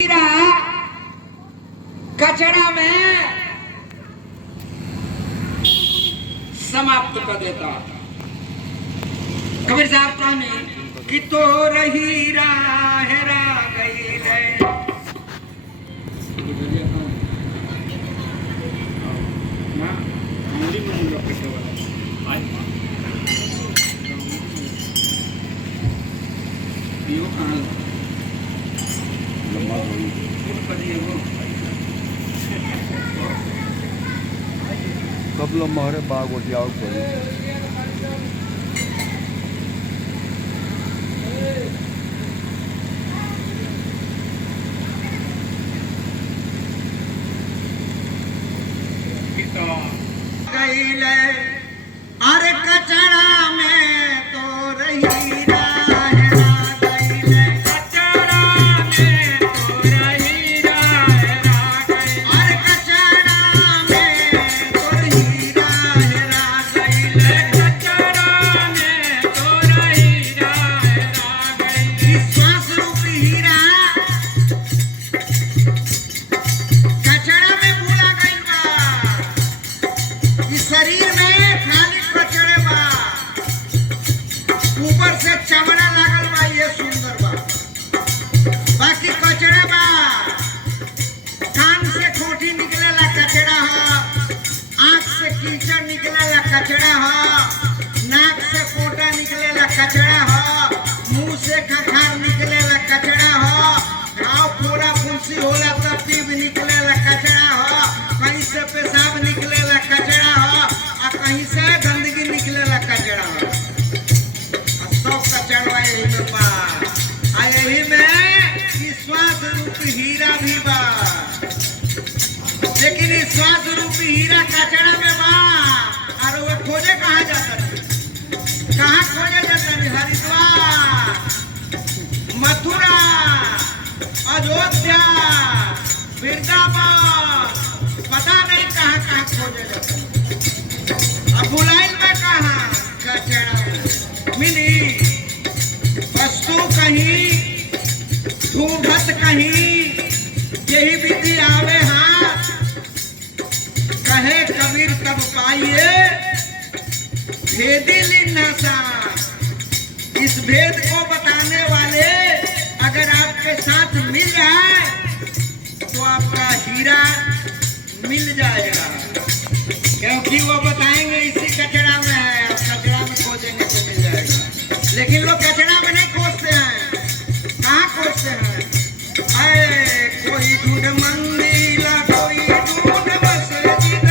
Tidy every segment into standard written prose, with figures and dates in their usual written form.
हीरा कचरा में समाप्त कर देता। कबीर साहब कहने कि तो हीरा हेरा गई ले। कब लम्बा है बाग होती आउट करो गईले अरे कचरा में तो रही शरीर में खाली कचड़े बा, ऊपर से चमड़ा लागल बा, ये सुंदर बा, बाकी कचड़े बा। कान से खोटी निकलेला कचड़ा हो, आंख से कीचड़ निकलेला कचड़ा हो, नाक से कोटा निकलेला कचड़ा हो, मुंह से खखार निकलेला कचड़ा हो, घाव फोड़ा फुंसी होला तब टीब निकलेला कचड़ा हो, कहीं से पेशाब निकलेला कचड़ा हो, कहीं से गंदगी निकलेला कचड़ा हो। सब कचड़वा यही में बा, आ यही में श्वास रूपी हीरा भी बा, लेकिन श्वास रूपी हीरा कचड़ा में बा। और वो खोजे कहाँ जाता है? कहाँ खोजे जाता है? हरिद्वार, मथुरा, अयोध्या, वृंदावन, पता नहीं कहाँ कहाँ खोजे जाता है। अब बुलाइन में कहाँ कचड़ा मिली? वस्तु कहीं, ढूंढत कहीं, यही विधि आवे हाथ। कहे कबीर तब पाइए भेदी नशा। इस भेद को बताने वाले अगर आपके साथ मिल जाए तो आपका हीरा मिल जाएगा, क्योंकि वो बताएंगे इसी कचड़ा में है, आप कचड़ा में खोजेंगे तो मिल जाएगा। लेकिन लोग कचड़ा में नहीं खोजते हैं, कहाँ खोजते हैं? अरे कोई ढूंढ मंदिर, कोई ढूंढ मस्जिद,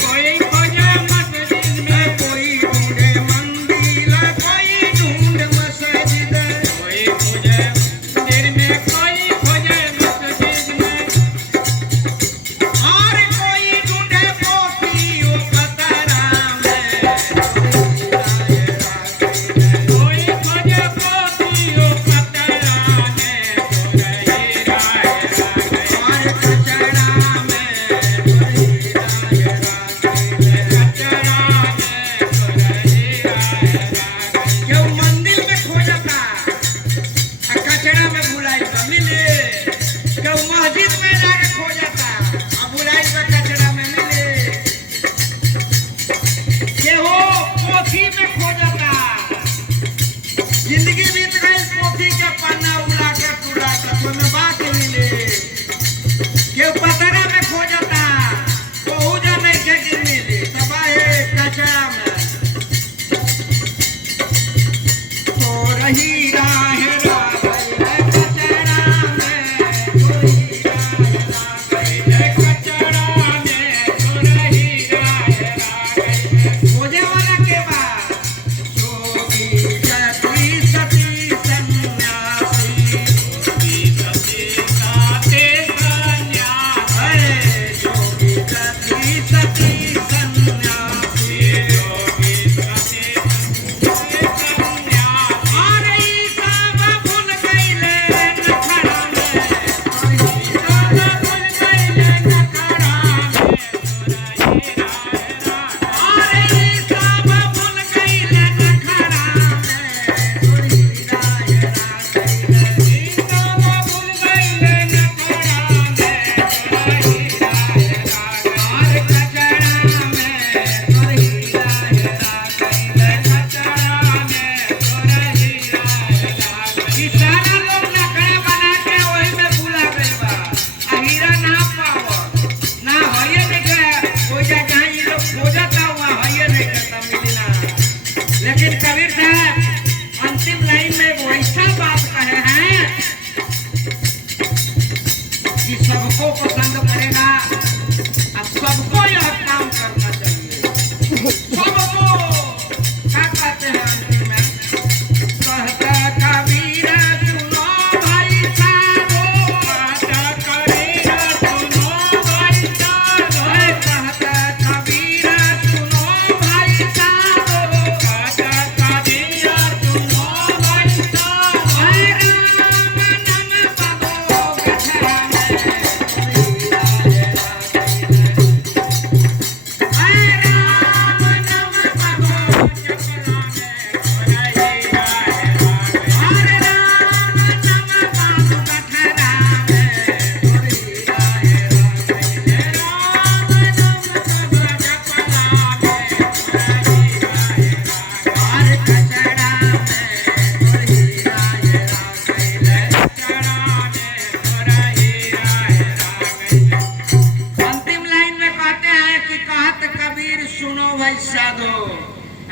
कोई खोजे मस्जिद में, कोई ढूंढे मंदिर, कोई ढूंढ मस्जिद, कोई खोजे मंदिर में, कोई खोजे मस्जिद में, और कोई ढूंढे पोतियों पतरा में, कोई खोजे पोतियों पतरा में, तो हीरा और कचड़ा में तो हीरा कचड़ा में तो हीरा। क्यों मंदिर में खोजता कचड़ा में भुलाई मिले, क्यों मस्जिद में जाके खोजता अब बुलाई में कचड़ा में मिले, ये हो पोथी में खोजता। जिंदगी बीत गई पोथी के पन्ना उड़ा के टूटा के में बात मिले, क्यों पतरा में खोजता तो उजा नहीं के गिर मिले, तब आए कचड़ा में तो रही राहेरा कचड़ा में।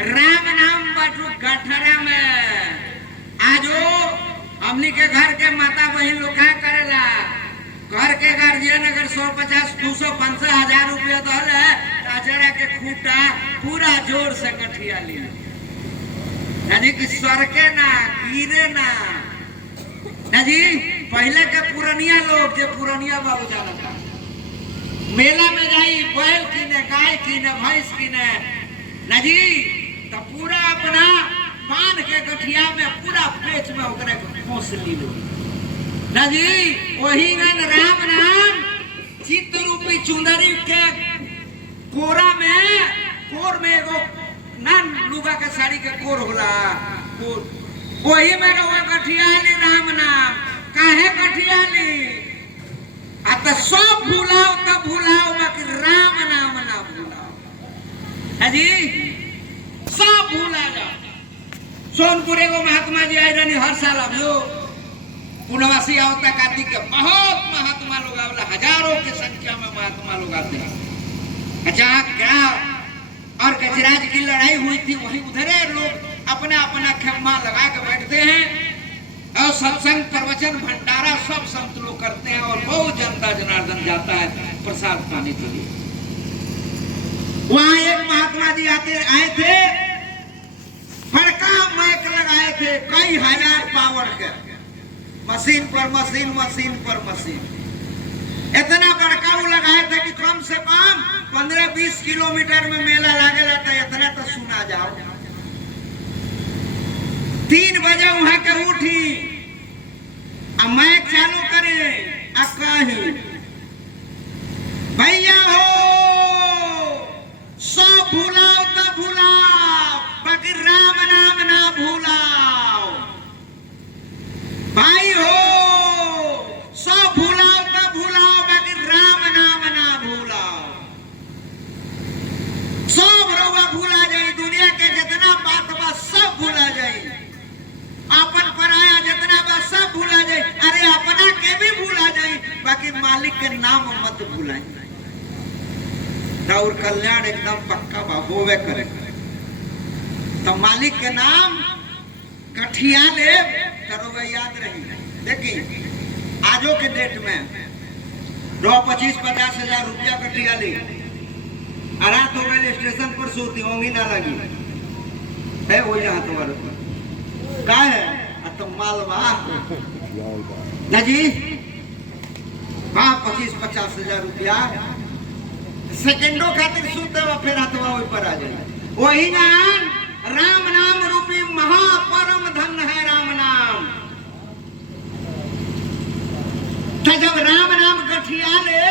राम नाम बटू गठरा में आजो हमनी के घर के माता बहन लोग क्या करेला, घर के गार्जियन अगर 150, 200, 500,000 रुपया दल है, कचरा के खूटा पूरा जोर से गठिया लिया, यानी कि सरके ना गिरे ना जी। पहले के पुरनिया लोग जो पुरनिया बाबू जाना था, मेला में जाई बैल कीने, गाय कीने, भैंस कीने ना जी, तो पूरा अपना बांध के गठिया में पूरा पेच में ओकरे खोस ली लो ना जी। वही राम नाम चित्त रूपी चुंदरी के कोरा में, कोर में एगो ना लुगा के साड़ी के कोर होला, वही में रहुआ गठियाली राम नाम। काहे गठियाली? आ तो सब भूलाओ तो भूलाओ, बाकी राम नाम ना भूलाओ है जी, सब भूला जाओ। सोनपुर एगो महात्मा जी आए रहनी हर साल, अब जो पूर्णवासी आवता कार्तिक के बहुत महात्मा लोग आवला, हजारों की संख्या में महात्मा लोग आते हैं। अच्छा क्या और गजराज की लड़ाई हुई थी, वहीं उधरे लोग अपना अपना खेमा लगा के बैठते हैं और सत्संग प्रवचन भंडारा सब संत लोग करते हैं और बहुत जनता जनार्दन जाता है प्रसाद पाने के लिए। वहां एक महात्मा जी आए थे, बड़का माइक लगाए थे, कई हजार पावर के, मशीन पर मशीन, मशीन पर मशीन, इतना बड़का वो लगाए थे कि कम से कम 15-20 किलोमीटर में मेला लागेला था, इतना तो सुना जाओ। 3 बजे वहां के उठी, अब माइक चालू करे, अब कही भैया हो सब भूलाओ तो भूलाओ, बाकी राम नाम ना भूलाओ। भाई हो सब भूलाओ तो भूलाओ, बाकी राम नाम ना भूलाओ। सब रउआ भूला जाई, दुनिया के जितना बात बा सब भूला जाई, अपन पराया जितना बा सब भूला जाई, अरे अपना के भी भूला जाई, बाकी मालिक के नाम मत भूलाई। और कल्याण एकदम पक्का बा होवे करे, तो मालिक के नाम गठिया ले करोगे, याद रही। देखिए आजो के डेट में 25-50 हजार रुपया गठिया ले, रात हो गए स्टेशन पर सोती होंगी ना लगी है, वो यहाँ तुम्हारे का है तो मालवा ना जी। हाँ 25-50 हजार रुपया सेकेंडों खातिर सूते हुआ, फिर हाथवा ऊपर आ जाए। वही नाम राम नाम रूपी महापरम धन है राम नाम। तो जब राम नाम गठिया ले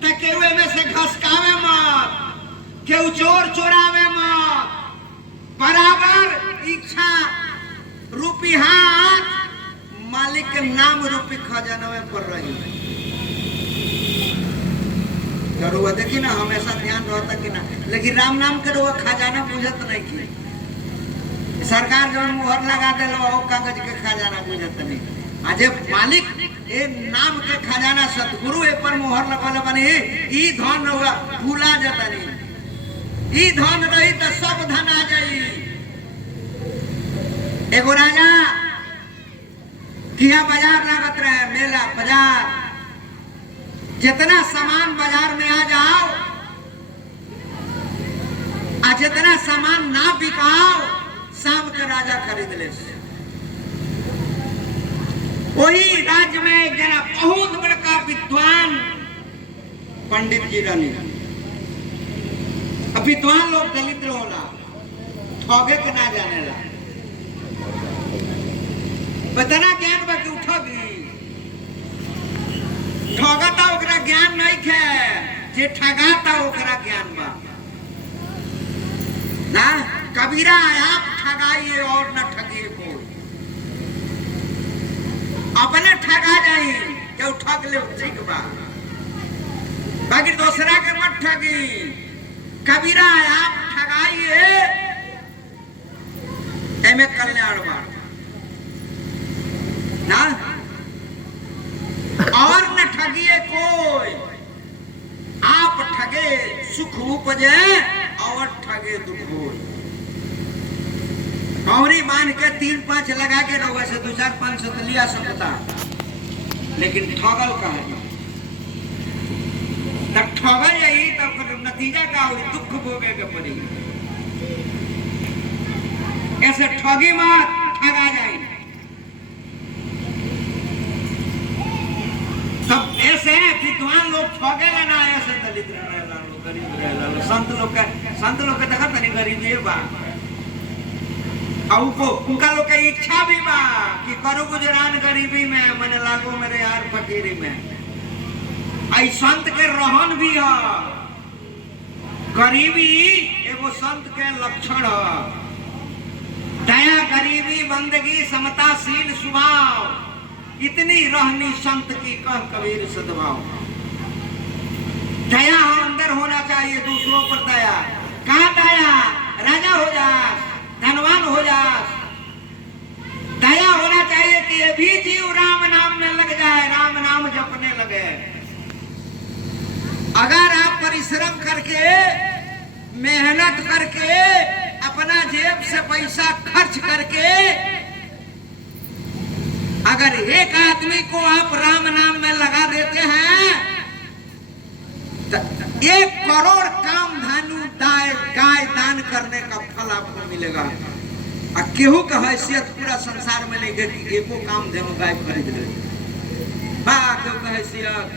तो केहू में से घसकावे मत, केहू चोर चोरावे मत, बराबर इच्छा रूपी हाथ मालिक के नाम रूपी खजाना में पड़ रही। करो देखी ना, हमेशा ध्यान रहता कि ना, लेकिन राम नाम करो खजाना बुझत नहीं की सरकार जो मुहर लगा दे वो कागज के खजाना बुझत नहीं। आज मालिक ए नाम के खजाना सतगुरु ए पर मुहर लगल बनी, ई धन रहुआ भूला जाता नहीं, ई धन रही तो सब धन आ जाई। एगो राजा किया बाजार लागत रहे, मेला बाजार, जितना सामान बाजार में आ जाओ आ जितना सामान ना बिकाओ, शाम के राजा खरीद ले। वही राज्य में एक जना बहुत बड़का विद्वान पंडित जी रहनी। अब विद्वान लोग दलित होला, ठगे के ना जाने ला, बतना ज्ञान बाकी उठगी ठगता ओकरा ज्ञान नहीं है, जे ठगाता ओकरा ज्ञान बा ना। कबीरा आप ठगाइए और न ठगिए कोई, अपने ठगा जाई जो ठग ले ठीक बा, बाकी दूसरा के मत ठगी। कबीरा आप ठगाइए, एमे कल्याण बा ना, और न ठगिए कोई, आप ठगे सुख उपजे और ठगे दुख होय। पौरी बांध के 3-5 लगा के रहो से 2-4-5 लिया सकता, लेकिन ठगल कहा तब ठगल यही तब नतीजा का हुई, दुख भोगे के पड़ी। ऐसे ठगी मत, ठगा जाए। तब ऐसे विद्वान लोग ठगेला ना, ऐसे दलित रहेला लोग, गरीब रहेला लोग, संत लोग के देखा तनी गरीबी बा, और उनका लोग की इच्छा भी बा कि करो गुजरान गरीबी में, मने लागो मेरे यार फकीरी में। आई संत के रहन भी है, गरीबी एगो संत के लक्षण है। दया, गरीबी, बंदगी, समताशील स्वभाव, इतनी रहनी संत की कह कबीर सद्भाव। दया अंदर होना चाहिए, दूसरों पर दया। कहाँ दया? राजा हो जा, धनवान हो जा, दया होना चाहिए कि ये भी जीव राम नाम में लग जाए, राम नाम जपने लगे। अगर आप परिश्रम करके, मेहनत करके, अपना जेब से पैसा खर्च करके अगर एक आदमी को आप राम नाम में लगा देते हैं तो 1 करोड़ कामधेनु गाय दान करने का फल आपको मिलेगा। और केहू का हैसियत पूरा संसार में नहीं है कि एको कामधेनु गाय खरीद ले, केहू का हैसियत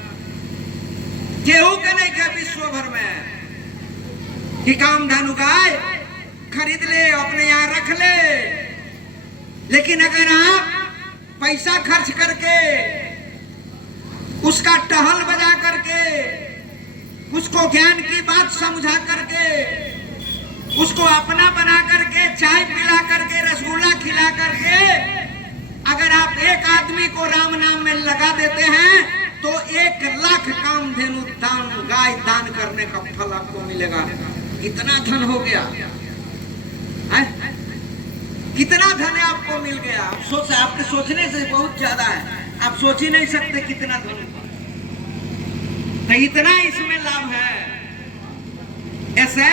केहू के नहीं है विश्व भर में कि कामधेनु गाय खरीद ले, अपने यहाँ रख ले। लेकिन अगर आप पैसा खर्च करके, उसका टहल बजा करके, उसको ज्ञान की बात समझा करके, उसको अपना बना करके, चाय पिला करके, रसगुल्ला खिला करके अगर आप एक आदमी को राम नाम में लगा देते हैं तो 1 लाख कामधेनु दान गाय दान करने का फल आपको मिलेगा। कितना धन हो गया है? कितना धन आपको मिल गया? आप सोच, आपके सोचने से बहुत ज्यादा है, आप सोच ही नहीं सकते कितना धन। तो इतना इसमें लाभ है, ऐसे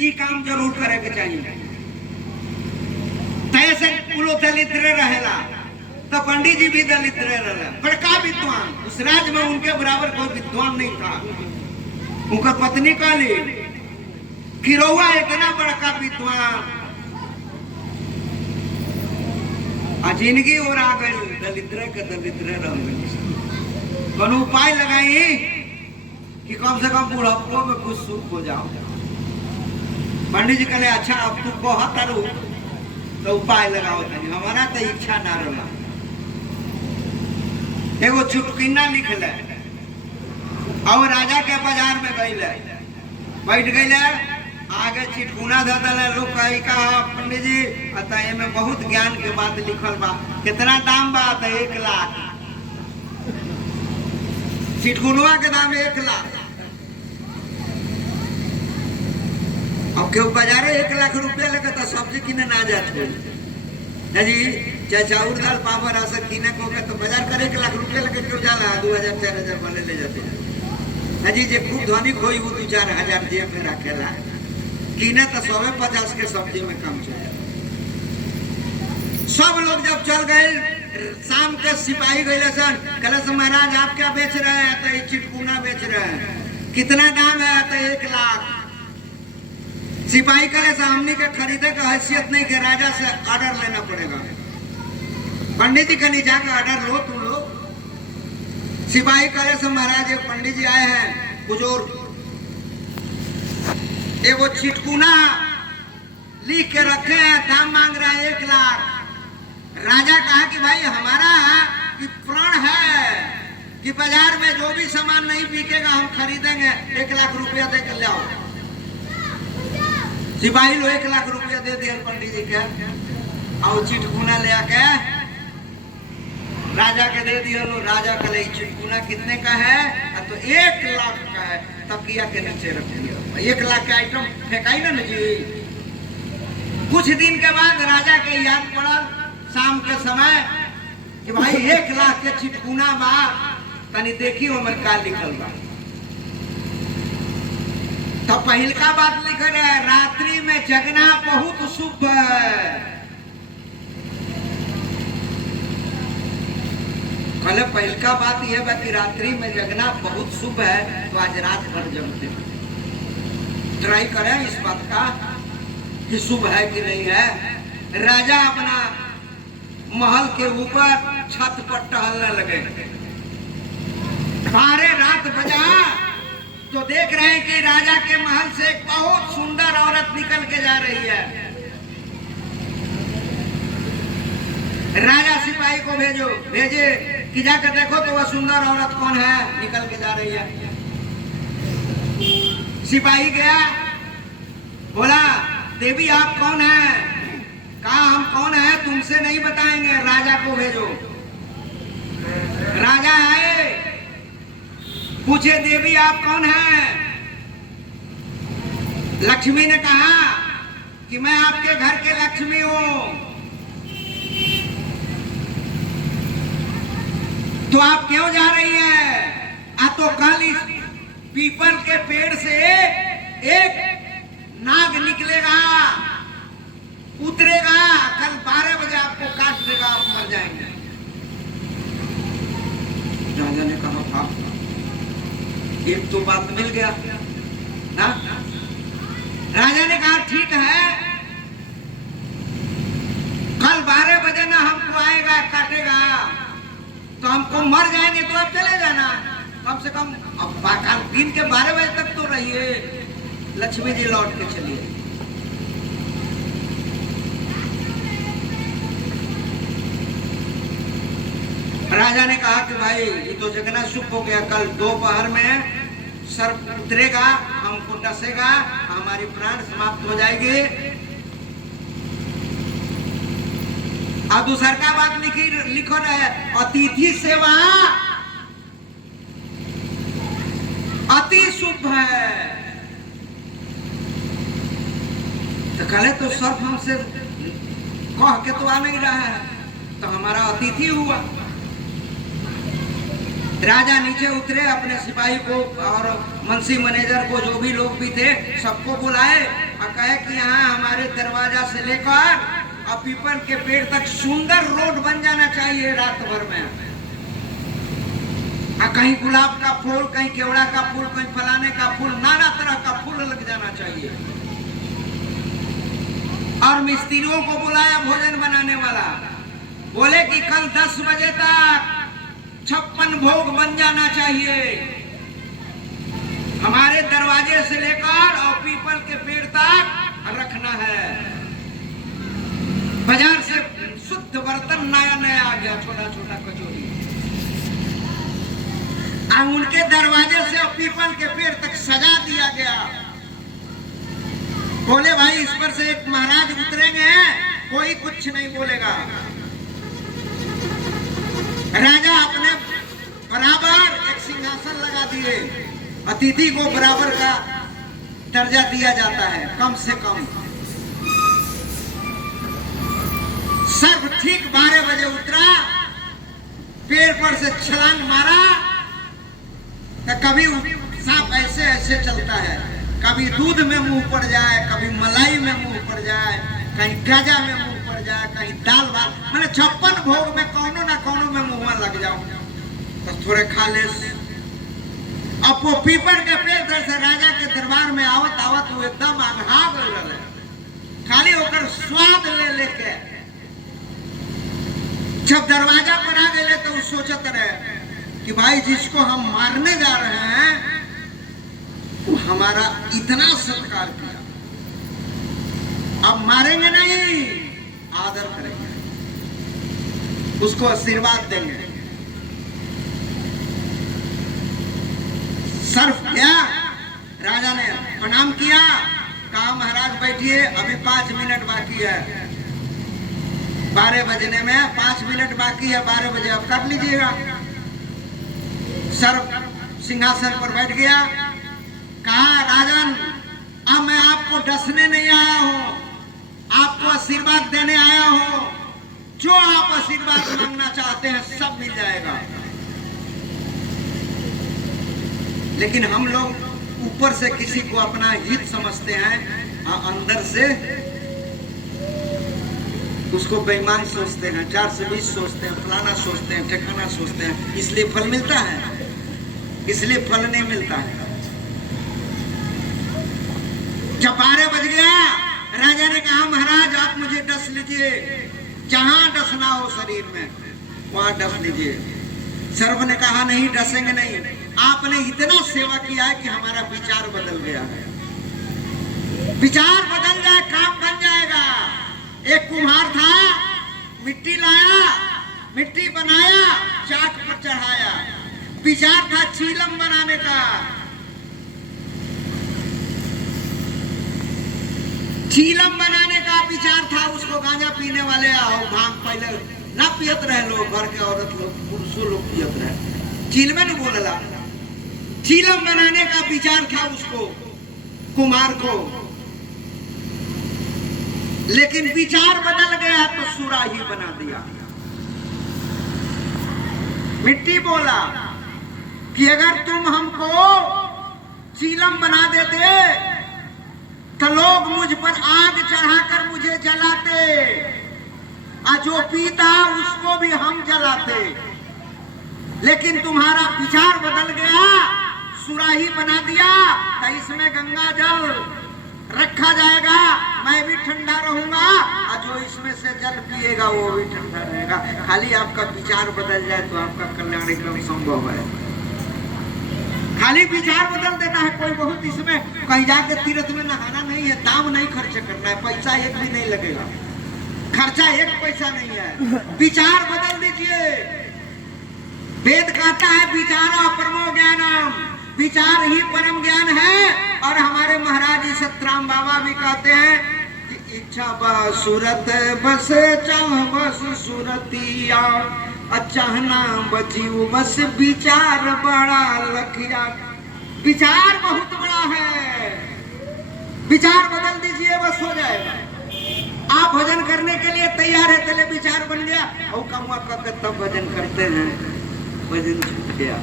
ये काम जरूर करे के चाहिए। ऐसे कुलो दलिद्र रहेला तो पंडित जी भी दलित रहे, बड़का विद्वान, उस राज्य में उनके बराबर कोई विद्वान नहीं था। उनका पत्नी कहली कि रउआ इतना बड़का विद्वान, जिंदगी और आ गई दलिद्र के दलिद्र रह गई। कौन उपाय लगाई कि कम से कम बुढ़ापो में कुछ सुख हो जाओ। पंडित जी कहले अच्छा अब तू कहतारू तो उपाय लगाओ तनी, हमारा तो इच्छा ना रहा। एगो चुटकिना लिख ले और राजा के बाजार में गईले, बैठ गईले, आगे चिटकुना धऽ देले। लोग कही का पंडित जी अतः में बहुत ज्ञान के बात लिखल बा, कितना दाम बा? तो 1 लाख। चिटकुनवा के दाम 1 लाख। अब क्यों बाजारे 1 लाख रुपया लगे तो सब्जी किने ना जाते जी, चाहे चाउर दाल पापड़ आ सब किने को तो बाजार करे 1 लाख रुपया लगे क्यों जाला? 2000-4000 वाले ले जाते जी। जे खूब धनिक होई वो 2-4 हजार जेब में रखेला, किने तो 150 के सब्जी में कम चले। सब लोग जब चल गए, शाम के सिपाही गए सन, कहले महाराज आप क्या बेच रहे हैं? तो ये चिटकुना बेच रहे हैं। कितना दाम है? तो 1 लाख। सिपाही कहले से हमने के खरीदे का हैसियत नहीं के, राजा से ऑर्डर लेना पड़ेगा। पंडित जी कहीं जाकर ऑर्डर लो तुम लोग। सिपाही कहले से महाराज एक पंडित जी आए हैं बुजुर्ग, एगो चिटकुना लिख के रखे हैं, दाम मांग रहे हैं 1 लाख। राजा कहा कि भाई हमारा कि प्रण है कि बाजार में जो भी सामान नहीं बिकेगा हम खरीदेंगे, 1 लाख रुपया दे के ले आओ। सिपाही लो 1 लाख रुपया दे दिया पंडित जी के, और चिटकुना ले आके राजा के दे दिया। लो राजा कहले चिटकुना कितने का है? तो 1 लाख का है। तकिया के नीचे रख दिया। 1 लाख का आइटम फेंकाई ना जी। कुछ दिन के बाद राजा के याद पड़ा शाम के समय कि भाई 1 लाख के चिटकुना बा, तनी देखी उमर का लिखल बा। तो पहल का बात लिखल है, रात्रि में जगना बहुत शुभ है। पहले पहलका बात यह है कि रात्रि में जगना बहुत शुभ है, तो आज रात भर जगते ट्राई करें इस बात का कि शुभ है कि नहीं है। राजा अपना महल के ऊपर छत पर टहलने लगे। 12 रात बजा तो देख रहे हैं कि राजा के महल से एक बहुत सुंदर औरत निकल के जा रही है। राजा सिपाही को भेजे कि जाकर देखो तो वह सुंदर औरत कौन है निकल के जा रही है। सिपाही गया, बोला देवी आप कौन है? कहा हम कौन है तुमसे नहीं बताएंगे, राजा को भेजो। राजा आए, पूछे देवी आप कौन है? लक्ष्मी ने कहा कि मैं आपके घर के लक्ष्मी हूं। तो आप क्यों जा रही हैं? तो कल इस पीपल के पेड़ से एक नाग निकलेगा, उतरेगा, कल 12 बजे आपको काट देगा, आप मर जाएंगे। राजा ने कहा हाँ, एक तो बात मिल गया ना। राजा ने कहा ठीक है, कल 12 बजे ना हमको आएगा काटेगा, तो हमको मर जाएंगे तो आप चले जाना, कम से कम अब दिन के 12 बजे तक तो रहिए, लक्ष्मी जी लौट के चलिए। राजा ने कहा कि भाई ये तो जगना शुभ हो गया, कल दोपहर में सर्प उतरेगा, हमको डसेगा, हमारी प्राण समाप्त हो जाएगी। और दूसरा का बात लिखो रहे, अतिथि सेवा अति शुभ है। तो कल तो सर्प हमसे कह के तो आ नहीं रहा है, तो हमारा अतिथि हुआ। राजा नीचे उतरे, अपने सिपाही को और मंत्री मैनेजर को, जो भी लोग भी थे, सबको बुलाए और कहे कि यहाँ हमारे दरवाजा से लेकर और पीपल के पेड़ तक सुंदर रोड बन जाना चाहिए रात भर में। कहीं गुलाब का फूल, कहीं केवड़ा का फूल, कहीं फलाने का फूल, नाना तरह का फूल लग जाना चाहिए। और मिस्त्रियों को बुलाया भोजन बनाने वाला, बोले कि कल 10 बजे तक 56 भोग बन जाना चाहिए, हमारे दरवाजे से लेकर और पीपल के पेड़ तक रखना है। बाजार से शुद्ध बर्तन नया नया आ गया, छोटा छोटा कचौरी, उनके दरवाजे से और पीपल के पेड़ तक सजा दिया गया। बोले भाई इस पर से एक महाराज उतरेंगे, कोई कुछ नहीं बोलेगा। राजा अपने बराबर एक सिंहासन लगा दिए, अतिथि को बराबर का दर्जा दिया जाता है, कम से कम। सर्प ठीक 12 बजे उतरा, पेड़ पर से छलांग मारा, तो कभी सांप ऐसे ऐसे चलता है, कभी दूध में मुंह पड़ जाए, कभी मलाई में मुंह पड़ जाए, कहीं गाजा में मुंह पड़ जाए, कहीं दाल भात, मैंने 56 भोग में कौनो ना कौनो में मुंह में लग जाओ तो थोड़े खा ले। अब वो पीपल के पेड़ से राजा के दरबार में आवत आवत वो एकदम आघा गए, खाली होकर स्वाद ले लेके जब दरवाजा पर आ गए तो सोचते रहे कि भाई जिसको हम मारने जा रहे हैं वो हमारा इतना सत्कार किया, अब मारेंगे नहीं, आदर करेंगे, उसको आशीर्वाद देंगे। सर्फ गया, राजा ने प्रणाम किया, कहा महाराज बैठिए, अभी 5 मिनट बाकी है, 12 बजने में 5 मिनट बाकी है, 12 बजे अब कर लीजिएगा। सर्प सिंहासन पर बैठ गया, कहा राजन अब मैं आपको डसने नहीं आया हूं, आपको आशीर्वाद देने आया हूं, जो आप आशीर्वाद मांगना चाहते हैं सब मिल जाएगा। लेकिन हम लोग ऊपर से किसी को अपना हित समझते हैं और अंदर से उसको बेईमान सोचते हैं, 420 सोचते हैं, फलाना सोचते हैं, ठिकाना सोचते हैं, इसलिए फल मिलता है? इसलिए फल नहीं मिलता है। जब 12 बज गया, राजा ने कहा महाराज आप मुझे डस लीजिए, जहां डसना हो शरीर में वहां डस लीजिए। सर्व ने कहा नहीं डसेंगे नहीं, आपने इतना सेवा किया है कि हमारा विचार बदल गया है। विचार बदल जाए काम बन जाएगा। एक कुम्हार था, मिट्टी लाया, मिट्टी बनाया, चाक पर चढ़ाया। विचार था चीलम बनाने का। चीलम बनाने का विचार था। उसको गांजा पीने वाले आओ, भांग पहले ना पियत रहे लोग, घर के औरत लोग, पुरुषों लोग पियत रहे, चीलमे न बोलला। चीलम बनाने का विचार था उसको, कुमार को, लेकिन विचार बदल गया तो सुराही बना दिया। मिट्टी बोला कि अगर तुम हमको चीलम बना देते तो लोग मुझ पर आग चढ़ाकर मुझे जलाते, और जो पीता उसको भी हम जलाते। लेकिन तुम्हारा विचार बदल गया, सुराही बना दिया, तो इसमें गंगा जल रखा जाएगा, मैं भी ठंडा रहूंगा, और जो इसमें से जल पिएगा वो भी ठंडा रहेगा। खाली आपका विचार बदल जाए तो आपका कल्याण एकदम संभव है। खाली विचार बदल देना है। कोई बहुत इसमें कहीं जाके तीर्थ में नहाना नहीं है, दाम नहीं खर्च करना है, पैसा एक भी नहीं लगेगा, खर्चा एक पैसा नहीं है। विचार बदल दीजिए। वेद कहता है विचारा परमो ज्ञानम, विचार ही परम ज्ञान है। और हमारे महाराज सतराम बाबा भी कहते हैं कि इच्छा बस सूरत बस चाह बस सूरतिया, अचाहना बचियो बस विचार बड़ा लखिया। विचार बहुत बड़ा है, विचार बदल दीजिए बस हो जाएगा। आप भजन करने के लिए तैयार है, पहले विचार बन गया और कमुआ करके तब भजन करते हैं, भजन छूट गया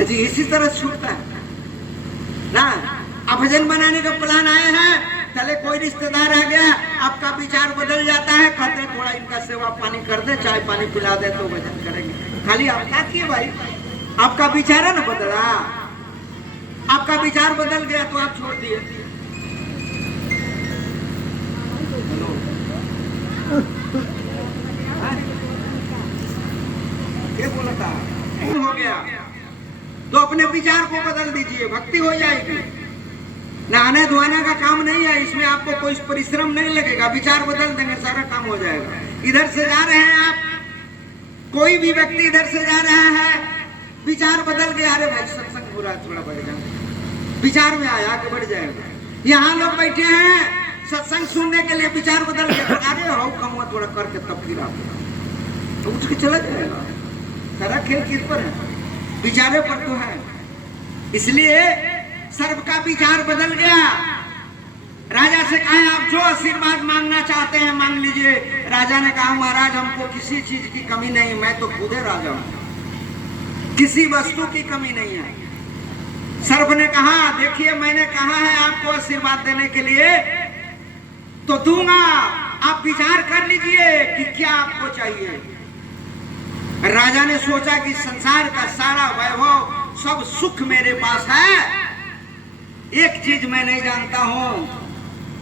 जी। इसी तरह छूटता है ना। अब भजन बनाने का प्लान आए हैं, चले कोई रिश्तेदार आ गया, आपका विचार बदल जाता है, कहते हैं थोड़ा इनका सेवा पानी कर दे, चाय पानी पिला दे तो भजन करेंगे। खाली आप क्या किए भाई, आपका विचार है ना बदला, आपका विचार बदल गया तो आप छोड़ दिए। क्या बोला था हो गया तो अपने विचार को बदल दीजिए, भक्ति हो जाएगी। नहाने धोने का काम नहीं है, इसमें आपको कोई परिश्रम नहीं लगेगा, विचार बदल देंगे सारा काम हो जाएगा। इधर से जा रहे हैं आप, कोई भी व्यक्ति इधर से जा रहा है, विचार बदल गया, अरे भाई सत्संग पूरा थोड़ा बढ़ जाए, विचार में आया आगे बढ़ जाएगा। यहाँ लोग बैठे हैं सत्संग सुनने के लिए, विचार बदल गया, अरे हो कम थोड़ा करके तब फिर आप तो उठ के चला जाएगा। सारा खेल किस पर है, विचारे पर तो है। इसलिए सर्व का विचार बदल गया। राजा से कहा आप जो आशीर्वाद मांगना चाहते हैं मांग लीजिए। राजा ने कहा महाराज हमको किसी चीज की कमी नहीं, मैं तो खुद ही राजा हूं, किसी वस्तु की कमी नहीं है। सर्व ने कहा देखिए मैंने कहा है आपको आशीर्वाद देने के लिए तो दूंगा, आप विचार कर लीजिए कि क्या आपको चाहिए। राजा ने सोचा कि संसार का सारा वैभव सब सुख मेरे पास है, एक चीज मैं नहीं जानता हूँ,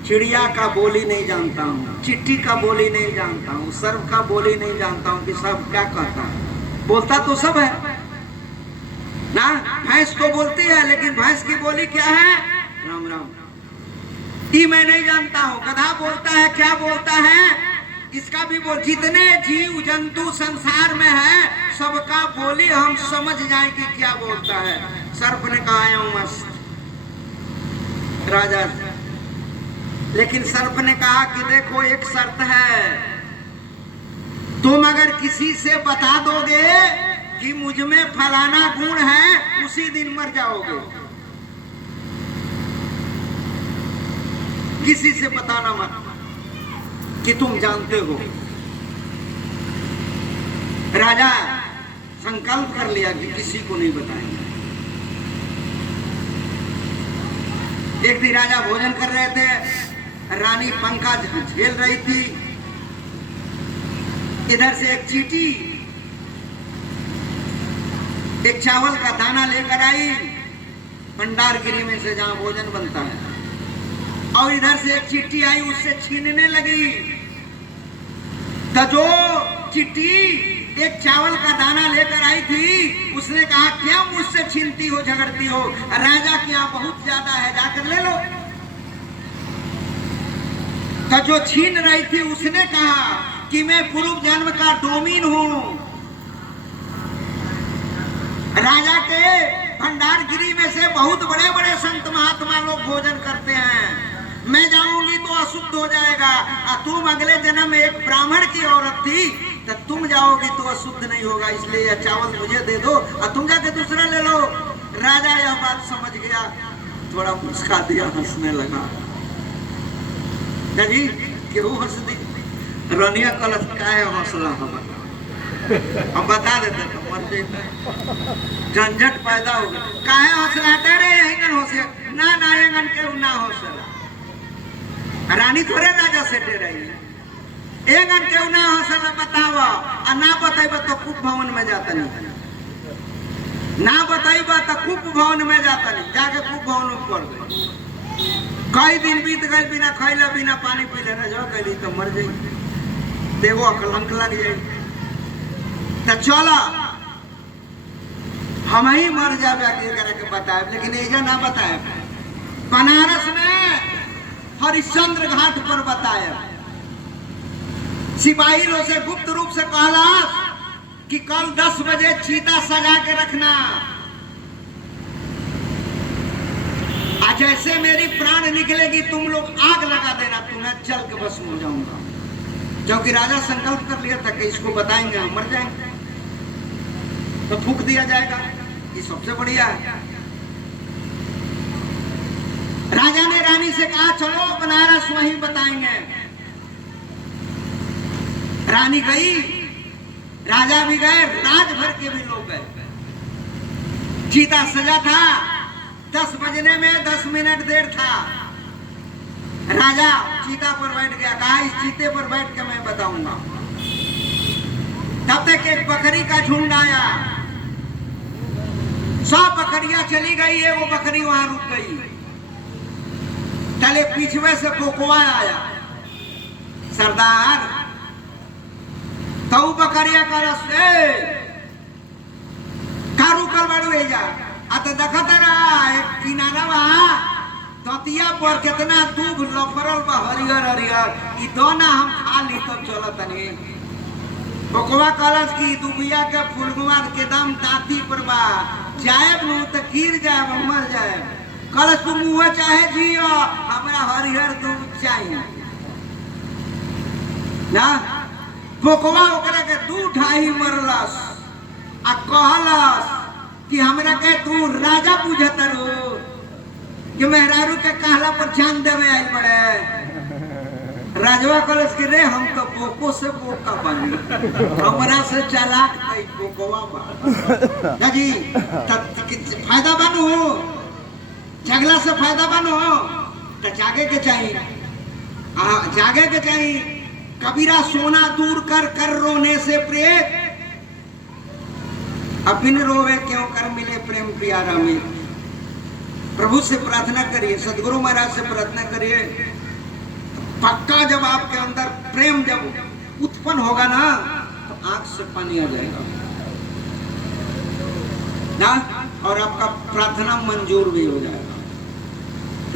चिड़िया का बोली नहीं जानता हूँ, चिट्ठी का बोली नहीं जानता हूँ, सर्व का बोली नहीं जानता हूँ कि सब क्या कहता है। बोलता तो सब है ना, भैंस तो बोलती है लेकिन भैंस की बोली क्या है, राम राम, ये मैं नहीं जानता हूँ। गधा बोलता है, क्या बोलता है, इसका भी बोल। जितने जीव जंतु संसार में है सबका बोली हम समझ जाए कि क्या बोलता है। सर्प ने कहा आया हूं मस्त राजा, लेकिन सर्प ने कहा कि देखो एक शर्त है, तुम अगर किसी से बता दोगे कि मुझ में फलाना गुण है उसी दिन मर जाओगे, किसी से बताना मत कि तुम जानते हो। राजा संकल्प कर लिया कि किसी को नहीं बताएंगे। एक दिन राजा भोजन कर रहे थे, रानी पंखा झेल रही थी, इधर से एक चींटी एक चावल का दाना लेकर आई भंडारगिरी में से जहां भोजन बनता है, और इधर से एक चींटी आई उससे छीनने लगी। तो जो चींटी एक चावल का दाना लेकर आई थी उसने कहा क्या मुझसे छीनती हो, झगड़ती हो, राजा के यहाँ बहुत ज्यादा है, जाकर ले लो। तो जो छीन रही थी उसने कहा कि मैं पूर्व जन्म का डोमिन हूं, राजा के भंडारगिरी में से बहुत बड़े बड़े संत महात्मा लोग भोजन करते हैं, मैं जाऊंगी तो अशुद्ध हो जाएगा, तुम अगले जन्म में एक ब्राह्मण की औरत थी तो तुम जाओगी तो अशुद्ध नहीं होगा, इसलिए यह चावल मुझे दे दो और तुम जाके दूसरा ले लो। राजा यह बात समझ गया, थोड़ा मुस्का दिया, हंसने लगा। जी क्यों हंस दी? रनिया कलश का है हौसला हम बता देते तो मर जाते, झंझट पैदा हो गया। काहे हौसला तेरे यही हौसला ना नायंगन के ना हौसला रानी थोड़े राजा से डे रही है, एंगन के ना हौसला बतावा और ना बताइबा तो कुप भवन में जाता नहीं, ना बताइबा तो कुप भवन में जाता नहीं, जाके कुप भवन में पड़ गई। कई दिन बीत गए बिना खैला बिना पानी पीले न जो गई तो मर जाई, देखो अकलंक लग जाए। तो चला हम ही मर जाए के बताए, लेकिन ऐसा ना बताए। बनारस में हरिश्चंद्र घाट पर बताया, सिपाही लोग से गुप्त रूप से कहला कि कल 10 बजे चीता सजा के रखना, जैसे मेरी प्राण निकलेगी तुम लोग आग लगा देना, तुम्हें जल के बस हो जाऊंगा, क्योंकि राजा संकल्प कर लिया था कि इसको बताएंगे हम मर जाएंगे तो फूंक दिया जाएगा, ये सबसे बढ़िया है। राजा ने रानी से कहा चलो बनारस वहीं बताएंगे। रानी गई, राजा भी गए, राजभर के भी लोग गए। चीता सजा था, 10 बजने में 10 मिनट देर था। राजा चीता पर बैठ गया, कहा इस चीते पर बैठ के मैं बताऊंगा। तब तक एक बकरी का झुंड आया, सब बकरियां चली गई है, वो बकरी वहां रुक गई। चले पीछे से कोकोआ आया, सरदार तो बकरिया का रस्ते कारू कर बाड़ू है जा तो देखते रहा एक किनारा वहां ततिया पर कितना दूध लफरल बा हरियर हरियर, ई दोना हम खा ली तब चलत नहीं। कोकोआ कलश की दुबिया के फुलगुआ के दम दाती पर बा, जाएब नु तो गिर जाए मर जाए, कलश तू मुँह चाहे जियो हमरा हरिहर दूध चाहिए ना। कोकोआ ओकरा के 2 ढाई मरलस आ कहलस कि हमरा के तू राजा पूछत रो कि मेहरारू के कहला पर जान देवे आइल बड़े। राजवा कलश के रे हम तो बोको से बोका बनी, हमरा से चालाक नहीं कोकोआ बा जी। फायदा बनू जगला से फायदा बनू तो जागे के चाहिए, जागे के चाहिए। कबीरा सोना दूर कर कर रोने से प्रेत, अबिन रोवे क्यों कर मिले प्रेम प्यारा में। प्रभु से प्रार्थना करिए, सदगुरु महाराज से प्रार्थना करिए, पक्का जब आपके अंदर प्रेम जब उत्पन्न होगा ना तो आंख से पानी आ जाएगा ना, और आपका प्रार्थना मंजूर भी हो जाएगा,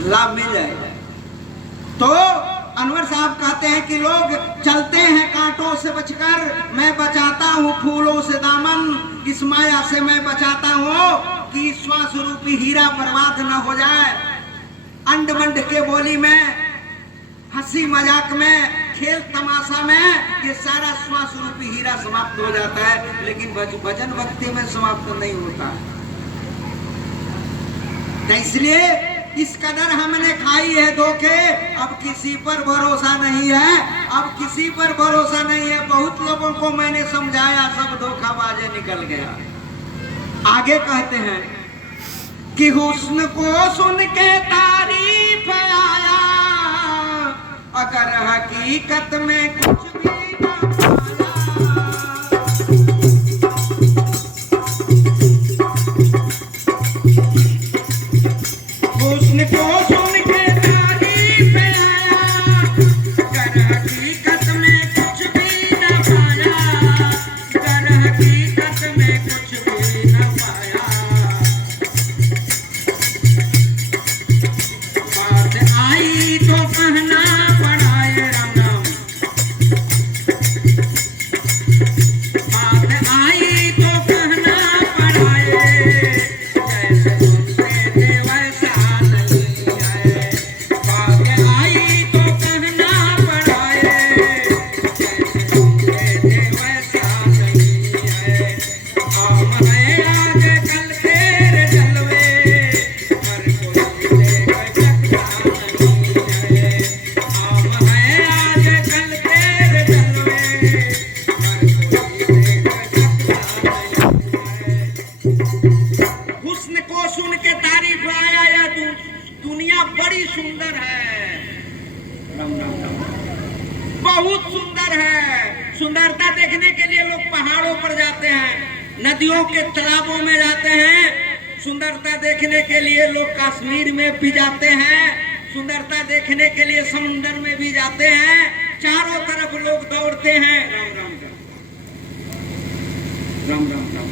लाभ मिल जाएगा। तो अनवर साहब कहते हैं कि लोग चलते हैं कांटों से बचकर, मैं बचाता हूँ फूलों से दामन, इस माया से मैं बचाता हूँ कि श्वास रूपी हीरा बर्बाद न हो जाए। अंड मंड के बोली में, हंसी मजाक में, खेल तमाशा में ये सारा श्वास रूपी हीरा समाप्त हो जाता है, लेकिन भजन भक्ति में समाप्त नहीं होता। इसलिए इस कदर हमने खाई है धोखे, अब किसी पर भरोसा नहीं है, अब किसी पर भरोसा नहीं है। बहुत लोगों को मैंने समझाया, सब धोखाबाजे निकल गया। आगे कहते हैं कि हुस्न को सुन के तारीफ आया, अगर हकीकत में कुछ भी न पाया। नदियों के तालाबों में जाते हैं, सुंदरता देखने के लिए लोग कश्मीर में भी जाते हैं, सुंदरता देखने के लिए समुद्र में भी जाते हैं, चारों तरफ लोग दौड़ते हैं। राम राम राम राम राम राम।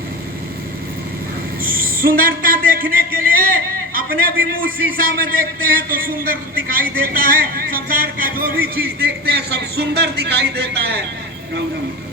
सुंदरता देखने के लिए अपने भी मुंह शीशा में देखते हैं तो सुंदर दिखाई देता है। संसार का जो भी चीज देखते हैं सब सुंदर दिखाई देता है। राम राम।